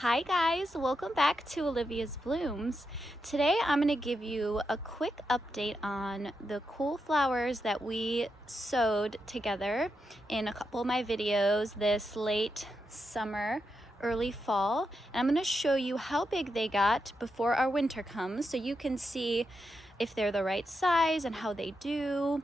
Hi guys, welcome back to Olivia's Blooms. Today I'm going to give you a quick update on the cool flowers that we sowed together in a couple of my videos this late summer, early fall. And I'm going to show you how big they got before our winter comes so you can see if they're the right size and how they do.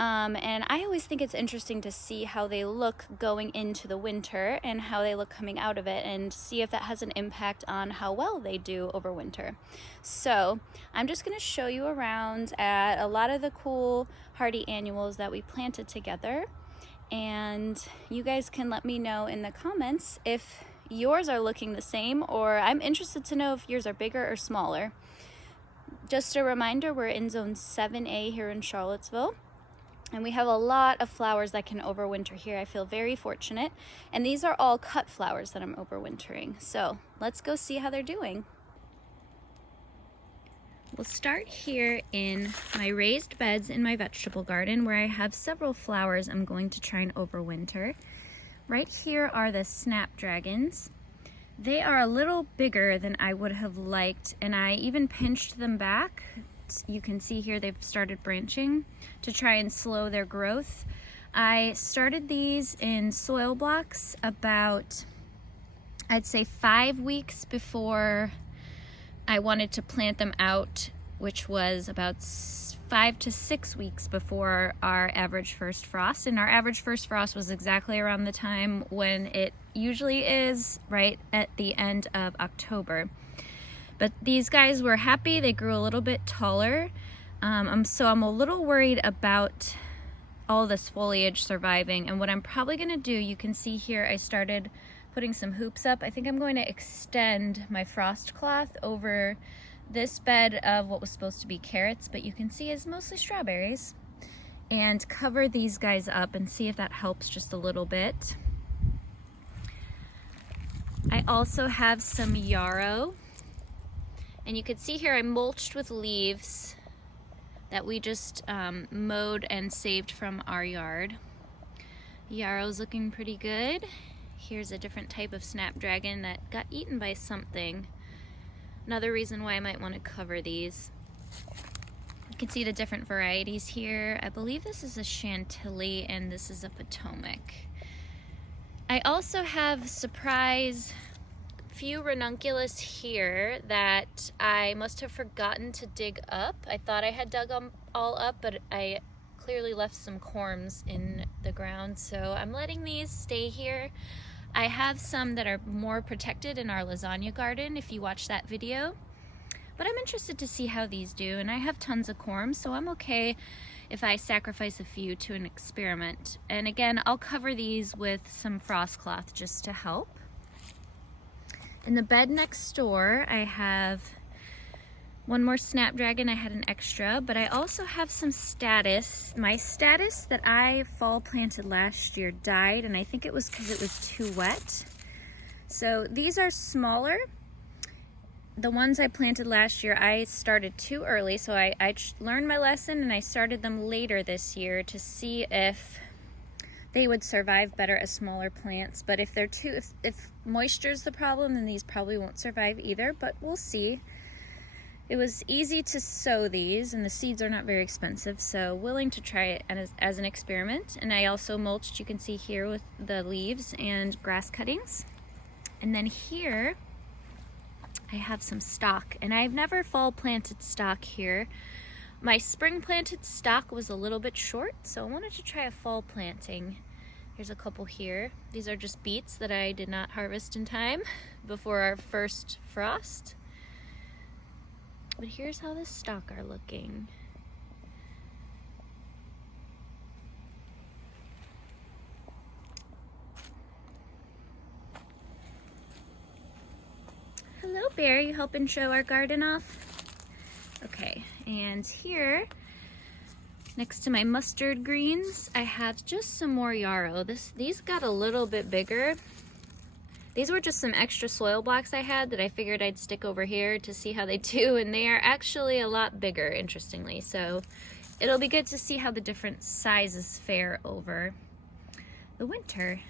And I always think it's interesting to see how they look going into the winter and how they look coming out of it, and see if that has an impact on how well they do over winter. So I'm just going to show you around at a lot of the cool hardy annuals that we planted together, and you guys can let me know in the comments if yours are looking the same, or I'm interested to know if yours are bigger or smaller. Just a reminder, we're in zone 7A here in Charlottesville. And we have a lot of flowers that can overwinter here. I feel very fortunate. And these are all cut flowers that I'm overwintering. So let's go see how they're doing. We'll start here in my raised beds in my vegetable garden, where I have several flowers I'm going to try and overwinter. Right here are the snapdragons. They are a little bigger than I would have liked, and I even pinched them back. You can see here they've started branching to try and slow their growth. I started these in soil blocks about, I'd say, 5 weeks before I wanted to plant them out, which was about 5 to 6 weeks before our average first frost. And our average first frost was exactly around the time when it usually is, right at the end of October. But these guys were happy. They grew a little bit taller. So I'm a little worried about all this foliage surviving. And what I'm probably gonna do, you can see here, I started putting some hoops up. I think I'm going to extend my frost cloth over this bed of what was supposed to be carrots, but you can see is mostly strawberries, and cover these guys up and see if that helps just a little bit. I also have some yarrow. And you can see here I mulched with leaves that we just mowed and saved from our yard. Yarrow's looking pretty good. Here's a different type of snapdragon that got eaten by something. Another reason why I might want to cover these. You can see the different varieties here. I believe this is a Chantilly and this is a Potomac. I also have few ranunculus here that I must have forgotten to dig up. I thought I had dug them all up, but I clearly left some corms in the ground, so I'm letting these stay here. I have some that are more protected in our lasagna garden, if you watch that video, but I'm interested to see how these do. And I have tons of corms, so I'm okay if I sacrifice a few to an experiment. And again, I'll cover these with some frost cloth just to help. In the bed next door, I have one more snapdragon. I had an extra, but I also have some statice. My statice that I fall planted last year died, and I think it was because it was too wet. So these are smaller. The ones I planted last year, I started too early, so I learned my lesson and I started them later this year to see if they would survive better as smaller plants. But if if moisture's the problem, then these probably won't survive either, but we'll see. It was easy to sow these, and the seeds are not very expensive, so willing to try it as an experiment. And I also mulched, you can see here, with the leaves and grass cuttings. And then here I have some stock, and I've never fall planted stock here. My spring planted stock was a little bit short, so I wanted to try a fall planting. Here's a couple here. These are just beets that I did not harvest in time before our first frost. But here's how the stock are looking. Hello, Bear. You helping show our garden off? Okay, and here, next to my mustard greens, I have just some more yarrow. These got a little bit bigger. These were just some extra soil blocks I had that I figured I'd stick over here to see how they do, and they are actually a lot bigger, interestingly. So it'll be good to see how the different sizes fare over the winter.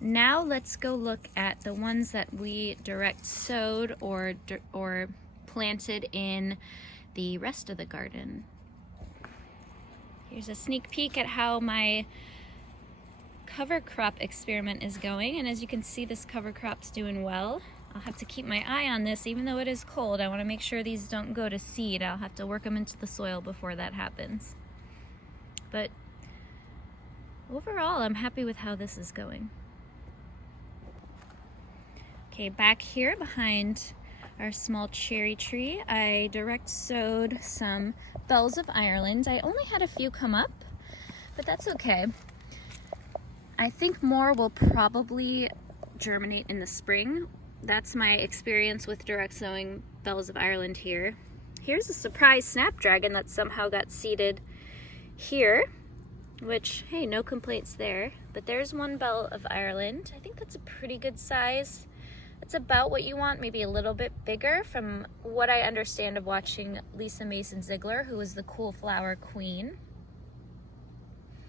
Now let's go look at the ones that we direct sowed or planted in the rest of the garden. Here's a sneak peek at how my cover crop experiment is going, and as you can see, this cover crop's doing well. I'll have to keep my eye on this even though it is cold. I want to make sure these don't go to seed. I'll have to work them into the soil before that happens. But overall, I'm happy with how this is going. Okay, back here behind our small cherry tree, I direct sowed some bells of Ireland. I only had a few come up, but that's okay. I think more will probably germinate in the spring. That's my experience with direct sowing bells of Ireland here. Here's a surprise snapdragon that somehow got seeded here, which, hey, no complaints there. But there's one bell of Ireland. I think that's a pretty good size. It's about what you want, maybe a little bit bigger from what I understand of watching Lisa Mason Ziegler, who is the cool flower queen.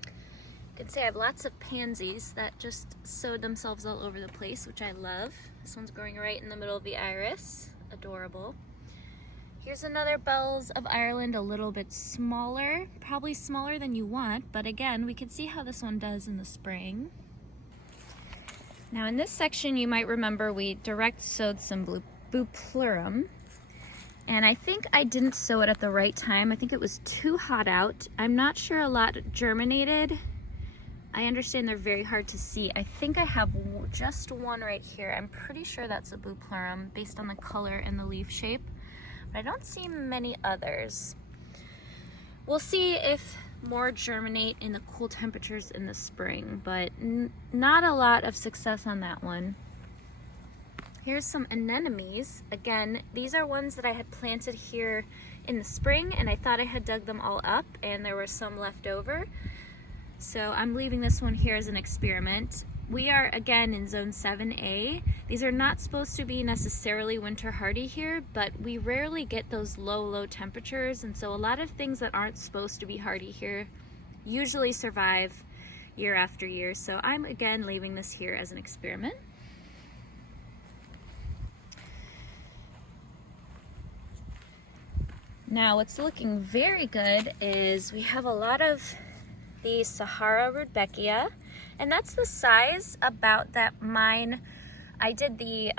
You can see I have lots of pansies that just sowed themselves all over the place, which I love. This one's growing right in the middle of the iris. Adorable. Here's another bells of Ireland, a little bit smaller, probably smaller than you want, but again, we can see how this one does in the spring. Now in this section, you might remember we direct sowed some bupleurum, and I think I didn't sow it at the right time. I think it was too hot out. I'm not sure a lot germinated. I understand they're very hard to see. I think I have just one right here. I'm pretty sure that's a bupleurum based on the color and the leaf shape, but I don't see many others. We'll see if more germinate in the cool temperatures in the spring, but not a lot of success on that one. Here's some anemones. Again, these are ones that I had planted here in the spring, and I thought I had dug them all up and there were some left over. So I'm leaving this one here as an experiment. We are again in zone 7A. These are not supposed to be necessarily winter hardy here, but we rarely get those low temperatures, and so a lot of things that aren't supposed to be hardy here usually survive year after year. So I'm again leaving this here as an experiment. Now what's looking very good is we have a lot of the Sahara Rudbeckia, and that's the size about that mine. I did the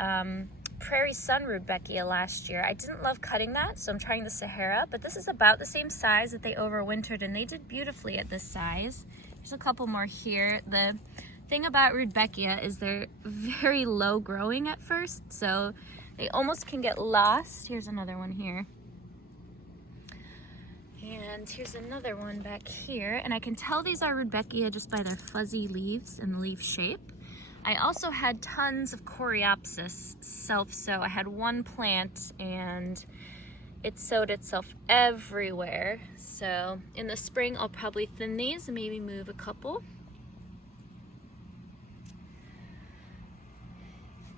Prairie Sun Rudbeckia last year. I didn't love cutting that, so I'm trying the Sahara, but this is about the same size that they overwintered, and they did beautifully at this size. There's a couple more here. The thing about Rudbeckia is they're very low growing at first, so they almost can get lost. Here's another one here. And here's another one back here, and I can tell these are Rudbeckia just by their fuzzy leaves and the leaf shape. I also had tons of Coreopsis self-sow. I had one plant and it sowed itself everywhere. So in the spring, I'll probably thin these and maybe move a couple.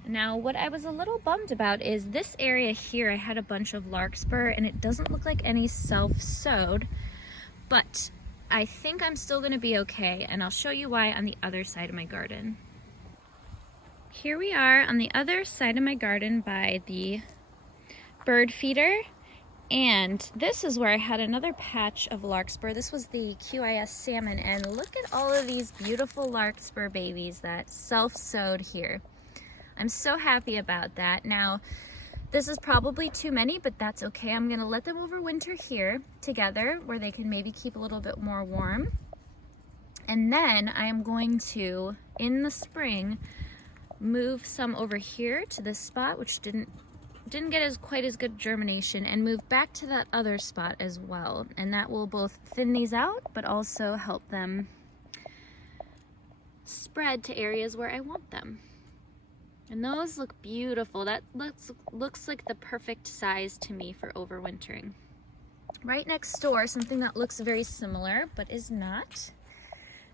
Now, what I was a little bummed about is this area here, I had a bunch of larkspur and it doesn't look like any self-sowed, but I think I'm still gonna be okay, and I'll show you why on the other side of my garden. Here we are on the other side of my garden by the bird feeder, and this is where I had another patch of larkspur. This was the QIS salmon, and look at all of these beautiful larkspur babies that self-sowed here. I'm so happy about that. Now, this is probably too many, but that's okay. I'm gonna let them overwinter here together where they can maybe keep a little bit more warm. And then I am going to, in the spring, move some over here to this spot, which didn't get quite as good germination, and move back to that other spot as well. And that will both thin these out, but also help them spread to areas where I want them. And those look beautiful. That looks like the perfect size to me for overwintering. Right next door, something that looks very similar, but is not.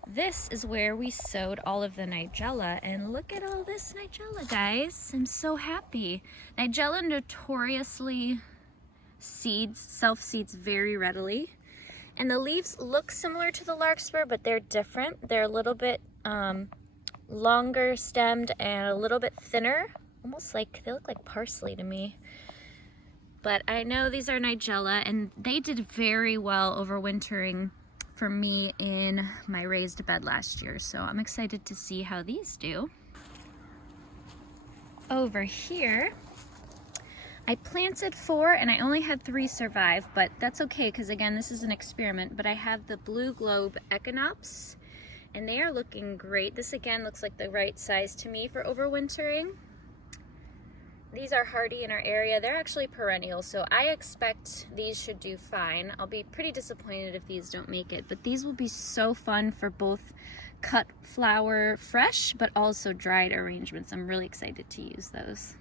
This is where we sowed all of the Nigella, and look at all this Nigella, guys. I'm so happy. Nigella notoriously self-seeds very readily. And the leaves look similar to the larkspur, but they're different. They're a little bit longer stemmed and a little bit thinner. Almost like, they look like parsley to me. But I know these are Nigella, and they did very well overwintering for me in my raised bed last year. So I'm excited to see how these do. Over here, I planted 4 and I only had 3 survive, but that's okay because again, this is an experiment. But I have the Blue Globe Echinops and they are looking great. This again looks like the right size to me for overwintering. These are hardy in our area. They're actually perennial, so I expect these should do fine. I'll be pretty disappointed if these don't make it, but these will be so fun for both cut flower fresh, but also dried arrangements. I'm really excited to use those.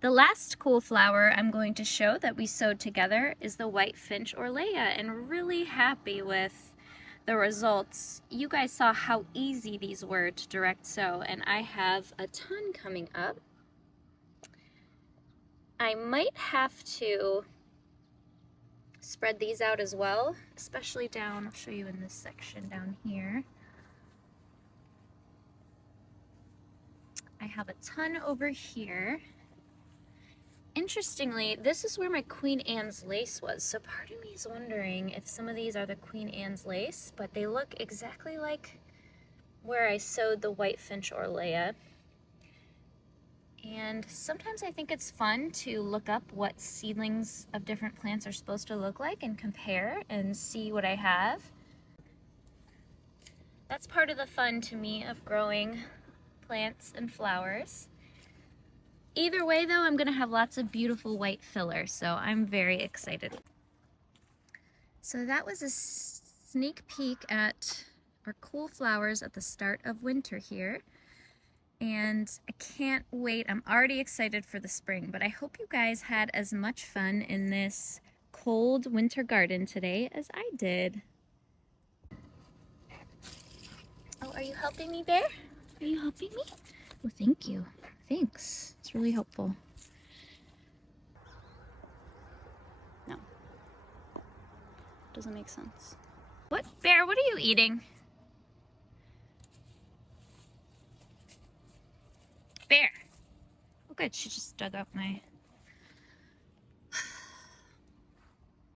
The last cool flower I'm going to show that we sowed together is the white finch orleia, and really happy with the results. You guys saw how easy these were to direct sow, and I have a ton coming up. I might have to spread these out as well, especially down, I'll show you in this section down here. I have a ton over here. Interestingly, this is where my Queen Anne's lace was, so part of me is wondering if some of these are the Queen Anne's lace, but they look exactly like where I sowed the white finch orleia. And sometimes I think it's fun to look up what seedlings of different plants are supposed to look like and compare and see what I have. That's part of the fun to me of growing plants and flowers. Either way though, I'm gonna have lots of beautiful white filler, so I'm very excited. So that was a sneak peek at our cool flowers at the start of winter here. And I can't wait, I'm already excited for the spring, but I hope you guys had as much fun in this cold winter garden today as I did. Oh, are you helping me, Bear? Are you helping me? Oh, thank you. Thanks. It's really helpful. No. Doesn't make sense. What? Bear, what are you eating? Bear. Oh good, she just dug up my